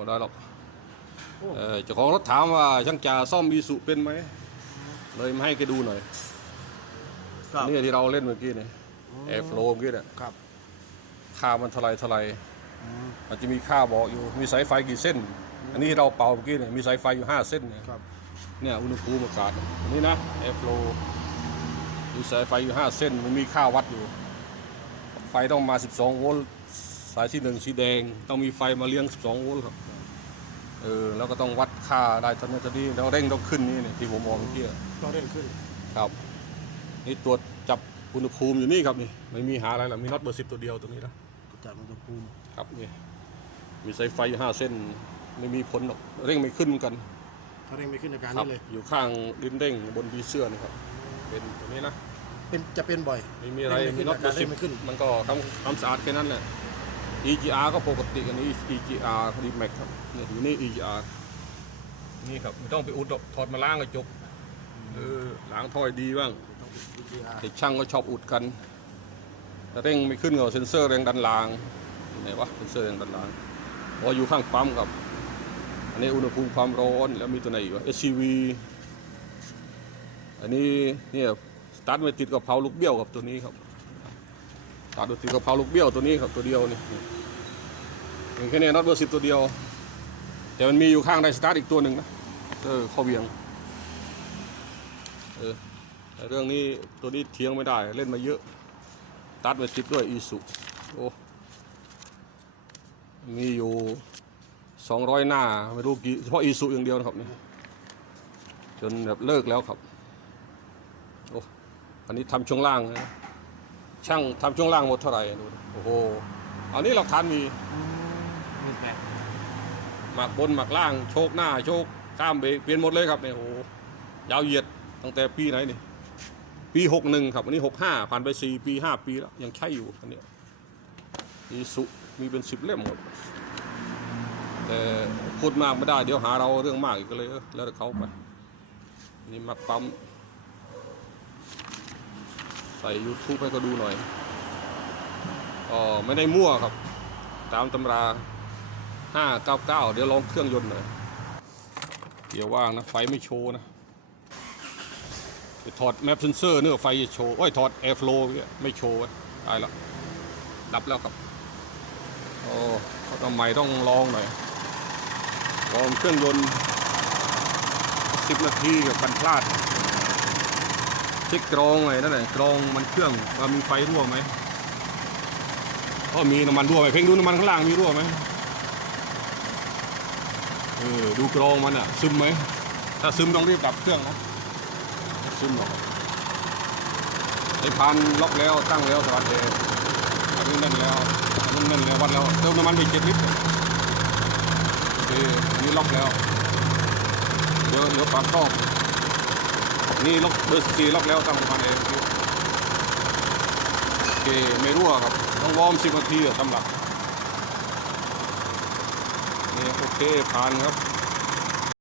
ไม่ได้หรอกโอ้เออเจ้าของรถถามว่าช่างจ่าซ่อมอีสุเป็นไหมเลยมาให้แกดูหน่อยครับนี่ที่เราเล่นเมื่อกี้นี่แอร์โฟลเมื่อกี้เนี่ยครับค่ามันเท่าไหรเท่าไหรอืมมันจะมีค่าบอกอยู่มีสายไฟกี่เส้น อันนี้เราเป่าเมื่อกี้เนี่ยมีสายไฟอยู่ห้าเส้นเนี่ยครับเนี่ยอุณหภูมิอากาศอันนี้นะแอร์โฟลมีสายไฟอยู่ห้าเส้นมันมีค่าวัดอยู่ ไฟต้องมา 12 โวลต์สายที่หนึ่งสีแดง ต้องมีไฟมาเลี้ยง 12 โวลต์ครับ เออแล้วก็ต้องวัดค่าได้ทันทีนี้แล้วเร่งต้องขึ้นนี่เนี่ยที่ผมมองเมื่อกี้ต้องเร่งขึ้นครับ นี่ตรวจจับอุณหภูมิอยู่นี่ครับนี่ไม่มีหาอะไรหรอกมีน็อตเบอร์สิบตัวเดียวตรงนี้นะจากอุณหภูมิครับนี่มีสายไฟอยู่ห้าเส้นไม่มีผลหรอกเร่งไม่ขึ้นเหมือนกันถ้าเร่งไม่ขึ้นอาการครับนี้เลยอยู่ข้างลิ้นเร่งบนบีเสื้อนะครับ เป็นตัวนี้นะเป็นจะเป็นบ่อยไม่มีอะไรเร่งไม่ขึ้มีนน็อตเบอร์อาการเร่สิบงไม่ขึ้นมันก็ทำความสะอาดแค่นั้นแหละ EGR ก็ปกติกันนี้ EGR ดีแม็กครับเนี่ยอยู่นี่ EGR นี่ครับไม่ต้องไปอุดหรอกถอดมาล้างกระจกเออล้างถ้อยดีบ้างต้องเป็น VGR เด็กช่างก็ชอบอุดกันแต่เร่งไม่ขึ้นกับเซ็นเซอร์แรงดันรางไหนวะเซ็นเซอร์แรงดันรางอ๋ออยู่ข้างปั๊มครับ อันนี้อุณหภูมิความร้อนแล้วมีตัวไหนอีกวะ SCV อันนี้เนี่ยสตาร์ทไม่ติดกับเพลาลูกเบี้ยวกับตัวนี้ครับส ตาร์ทไม่ติกับเพลาลูกเบี้ยวตัวนี้ครับตัวเดียวนี่มีแค่นี้น็อตเบอร์สิบตัวเดียว แต่มันมีอยู่ข้างไดสตาร์ทอีกตัวหนึ่งนะเออข้อเวียงเออแต่เรื่องนี้ตัวนี้เทียงไม่ได้เล่นมาเยอะ ตัดไปติดด้วยอีสุโอ้มีอยู่สองร้อยหน้าไม่รู้กี่เฉพาะอีสุอย่างเดียวนะครับนี่จนแบบเลิกแล้วครับโอ้อันนี้ทำช่วงล่างนะ ช่างทำช่วงล่างหมดเท่าไหร่ดูดิโอ้โหอันนี้หลักฐานมีมีแปดหมักบนหมักล่างโชคหน้าโชคข้ามเบรกเปลี่ยนหมดเลยครับเนี่ยโอ้โหยาวเหยียดตั้งแต่ปีไหนนี่ปีหกหนึ่งครับอันนี้หกห้าผ่านไปสี่ปีห้าปีแล้ว ยังใช้อยู่อันเนี้ยอีสุมีเป็นสิบเล่มหมด แต่พูดมากไม่ได้เดี๋ยวหาเราเรื่องมากอีกก็เลยเออแล้วแต่เขาไป นี่มาปั๊ม ใส่ YouTube ให้เขาดูหน่อยอ๋อไม่ได้มั่วครับ ตามตำรา 599 เดี๋ยวลองเครื่องยนต์หน่อยเดี๋ยวว่างนะ ไฟไม่โชว์นะถอดแมปเซนเซอร์เนื้อไฟจะโชว์โอ้ยถอดแอร์ฟลูไม่โชว์ตายแล้วดับแล้วครับโอ้ทำไมต้องลองหน่อยลองเครื่องยนต์สิบนาทีกับกันพลาด เช็คกรองไงนั่นแหละกรองมันเครื่องว่ามีไฟรั่วไหมก็มีน้ำมันรั่วไหมเพ่งดูน้ำมันข้างล่างมีรั่วไหมเออดูกรองมันอะซึมไหมถ้าซึมต้องรีบดับเครื่องนะซึมหรอกไอ้พันล็อกแล้วตั้งแล้วสวัสดีอันนี้แน่นแล้วอันนี้แน่นแล้ววัดแล้วเติมน้ำมันไปเจ็ดลิตรโอเคอันนี้ล็อกแล้วเดี๋ยวเดี๋ยวฝากท่อ นี่ล็อกเบอร์สี่ล็อกแล้วตั้งประมาณเองโอเคไม่รั่วครับ ต้องวอร์มสิบนาทีอะสำหรับนี่โอเคผ่านครับ